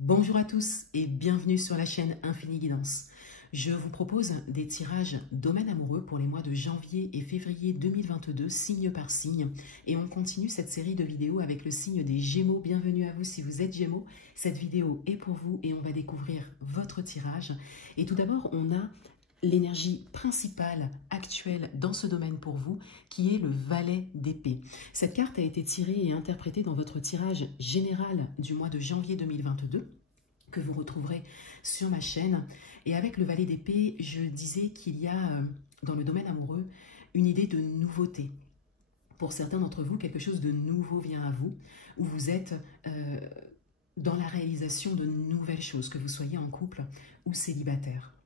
Bonjour à tous et bienvenue sur la chaîne Infini Guidance. Je vous propose des tirages domaine amoureux pour les mois de janvier et février 2022, signe par signe. Et on continue cette série de vidéos avec le signe des Gémeaux. Bienvenue à vous si vous êtes Gémeaux. Cette vidéo est pour vous et on va découvrir votre tirage. Et tout d'abord, on a l'énergie principale actuelle dans ce domaine pour vous, qui est le valet d'épée. Cette carte a été tirée et interprétée dans votre tirage général du mois de janvier 2022, que vous retrouverez sur ma chaîne. Et avec le valet d'épée, je disais qu'il y a dans le domaine amoureux une idée de nouveauté. Pour certains d'entre vous, quelque chose de nouveau vient à vous, où vous êtes dans la réalisation de nouvelles choses, que vous soyez en couple ou célibataire.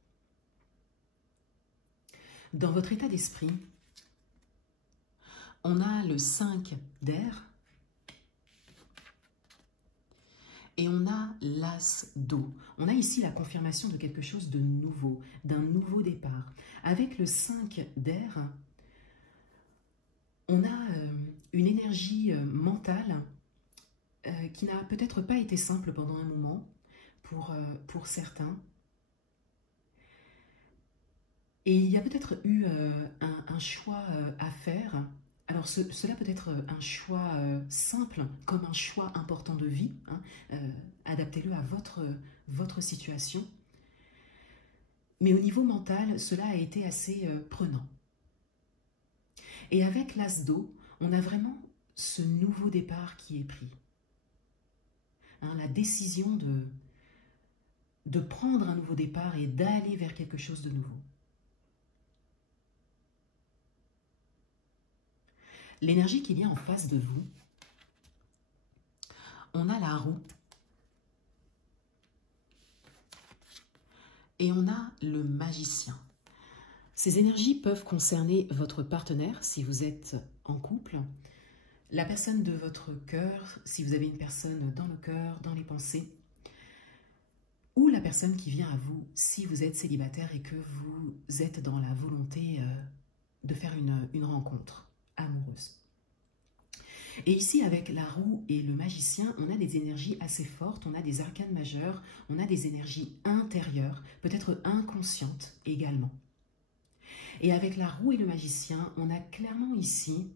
Dans votre état d'esprit, on a le 5 d'air et on a l'as d'eau. On a ici la confirmation de quelque chose de nouveau, d'un nouveau départ. Avec le 5 d'air, on a une énergie mentale qui n'a peut-être pas été simple pendant un moment pour certains. Et il y a peut-être eu un choix à faire. Alors cela peut être un choix simple, comme un choix important de vie. Adaptez-le à votre situation. Mais au niveau mental, cela a été assez prenant. Et avec l'as d'eau, on a vraiment ce nouveau départ qui est pris. La décision de prendre un nouveau départ et d'aller vers quelque chose de nouveau. L'énergie qu'il y a en face de vous, on a la roue et on a le magicien. Ces énergies peuvent concerner votre partenaire si vous êtes en couple, la personne de votre cœur si vous avez une personne dans le cœur, dans les pensées, ou la personne qui vient à vous si vous êtes célibataire et que vous êtes dans la volonté de faire une rencontre amoureuse. Et ici, avec la roue et le magicien, on a des énergies assez fortes, on a des arcanes majeurs, on a des énergies intérieures, peut-être inconscientes également. Et avec la roue et le magicien, on a clairement ici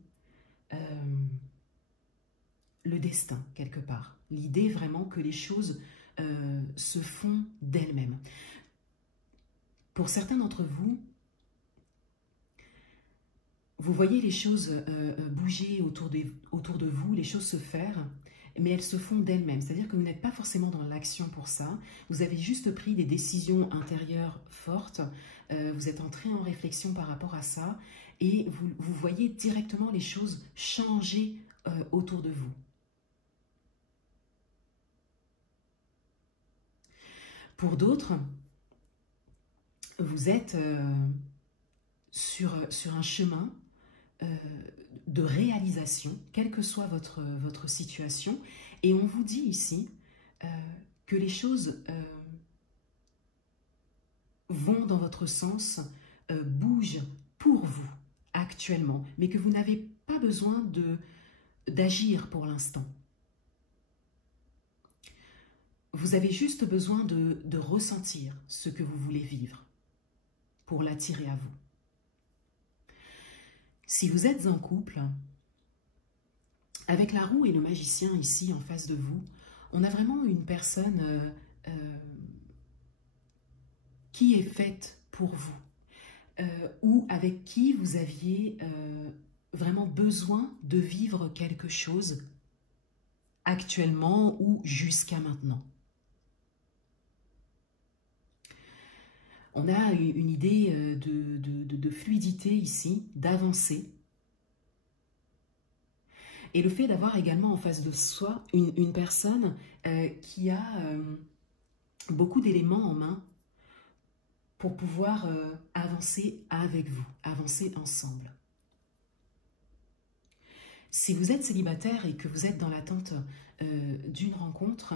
le destin, quelque part. L'idée vraiment que les choses se font d'elles-mêmes. Pour certains d'entre vous, vous voyez les choses bouger autour de vous, les choses se faire, mais elles se font d'elles-mêmes. C'est-à-dire que vous n'êtes pas forcément dans l'action pour ça. Vous avez juste pris des décisions intérieures fortes. Vous êtes entré en réflexion par rapport à ça et vous voyez directement les choses changer autour de vous. Pour d'autres, vous êtes sur un chemin de réalisation, quelle que soit votre situation. Et on vous dit ici que les choses vont dans votre sens, bougent pour vous actuellement, mais que vous n'avez pas besoin d'agir pour l'instant. Vous avez juste besoin de ressentir ce que vous voulez vivre pour l'attirer à vous. Si vous êtes en couple, avec la roue et le magicien ici en face de vous, on a vraiment une personne qui est faite pour vous, ou avec qui vous aviez vraiment besoin de vivre quelque chose actuellement ou jusqu'à maintenant. On a une idée de fluidité ici, d'avancer. Et le fait d'avoir également en face de soi une personne qui a beaucoup d'éléments en main pour pouvoir avancer avec vous, avancer ensemble. Si vous êtes célibataire et que vous êtes dans l'attente d'une rencontre,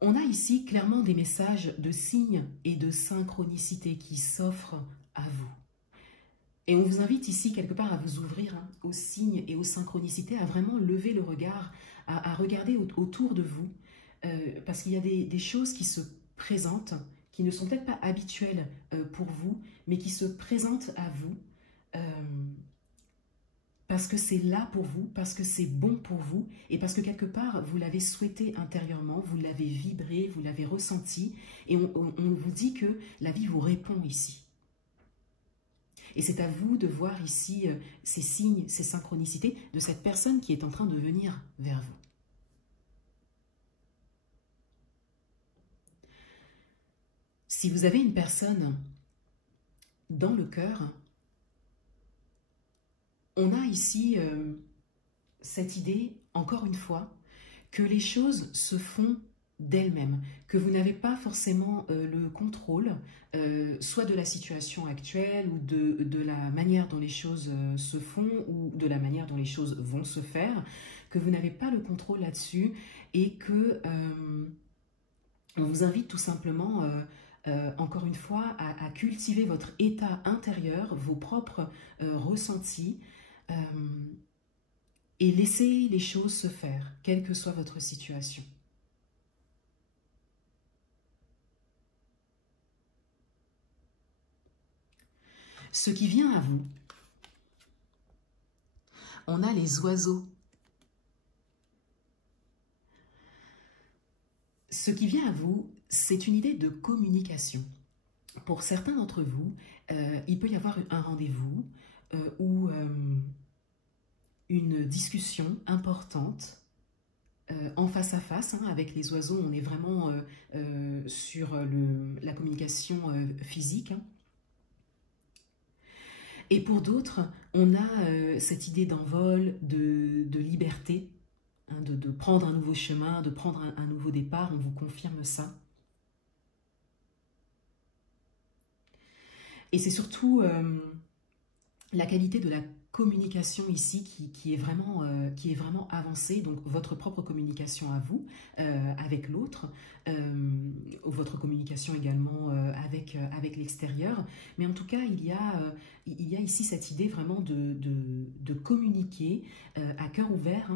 on a ici clairement des messages de signes et de synchronicité qui s'offrent à vous. Et on vous invite ici quelque part à vous ouvrir aux signes et aux synchronicités, à vraiment lever le regard, à regarder autour de vous, parce qu'il y a des choses qui se présentent, qui ne sont peut-être pas habituelles pour vous, mais qui se présentent à vous parce que c'est là pour vous, parce que c'est bon pour vous, et parce que quelque part, vous l'avez souhaité intérieurement, vous l'avez vibré, vous l'avez ressenti, et on vous dit que la vie vous répond ici. Et c'est à vous de voir ici ces signes, ces synchronicités de cette personne qui est en train de venir vers vous. Si vous avez une personne dans le cœur, on a ici cette idée, encore une fois, que les choses se font d'elles-mêmes, que vous n'avez pas forcément le contrôle, soit de la situation actuelle ou de la manière dont les choses se font ou de la manière dont les choses vont se faire, que vous n'avez pas le contrôle là-dessus et que on vous invite tout simplement, encore une fois, à cultiver votre état intérieur, vos propres ressentis, et laisser les choses se faire, quelle que soit votre situation. Ce qui vient à vous, on a les oiseaux. Ce qui vient à vous, c'est une idée de communication. Pour certains d'entre vous, il peut y avoir un rendez-vous ou une discussion importante en face à face. Avec les oiseaux, on est vraiment sur la communication physique. Et pour d'autres, on a cette idée d'envol, de liberté, de prendre un nouveau chemin, de prendre un nouveau départ, on vous confirme ça. Et c'est surtout la qualité de la communication ici qui est vraiment avancée, donc votre propre communication à vous, avec l'autre, votre communication également avec l'extérieur, mais en tout cas il y a ici cette idée vraiment de communiquer à cœur ouvert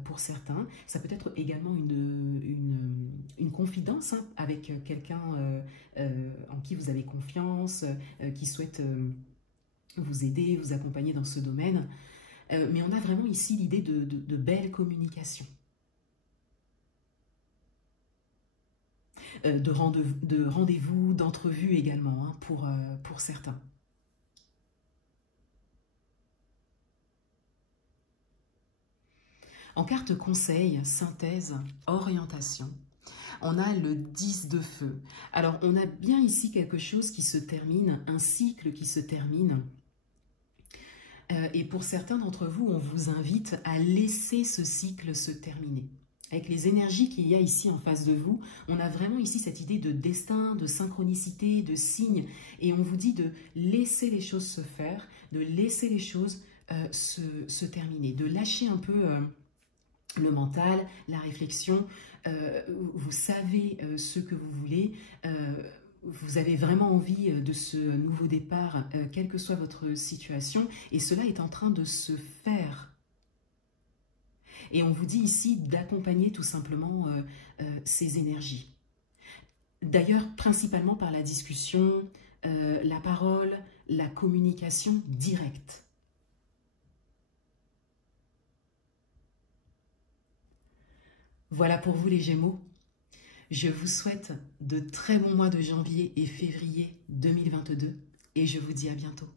pour certains. Ça peut être également une confidence avec quelqu'un en qui vous avez confiance, qui souhaite vous aider, vous accompagner dans ce domaine. Mais on a vraiment ici l'idée de belle communication. De rendez-vous, d'entrevues également, pour certains. En carte conseil, synthèse, orientation, on a le 10 de feu. Alors, on a bien ici quelque chose qui se termine, un cycle qui se termine. Et pour certains d'entre vous, on vous invite à laisser ce cycle se terminer. Avec les énergies qu'il y a ici en face de vous, on a vraiment ici cette idée de destin, de synchronicité, de signe. Et on vous dit de laisser les choses se faire, de laisser les choses se terminer, de lâcher un peu le mental, la réflexion. Vous savez ce que vous voulez. Vous avez vraiment envie de ce nouveau départ, quelle que soit votre situation, et cela est en train de se faire. Et on vous dit ici d'accompagner tout simplement ces énergies. D'ailleurs, principalement par la discussion, la parole, la communication directe. Voilà pour vous les Gémeaux. Je vous souhaite de très bons mois de janvier et février 2022 et je vous dis à bientôt.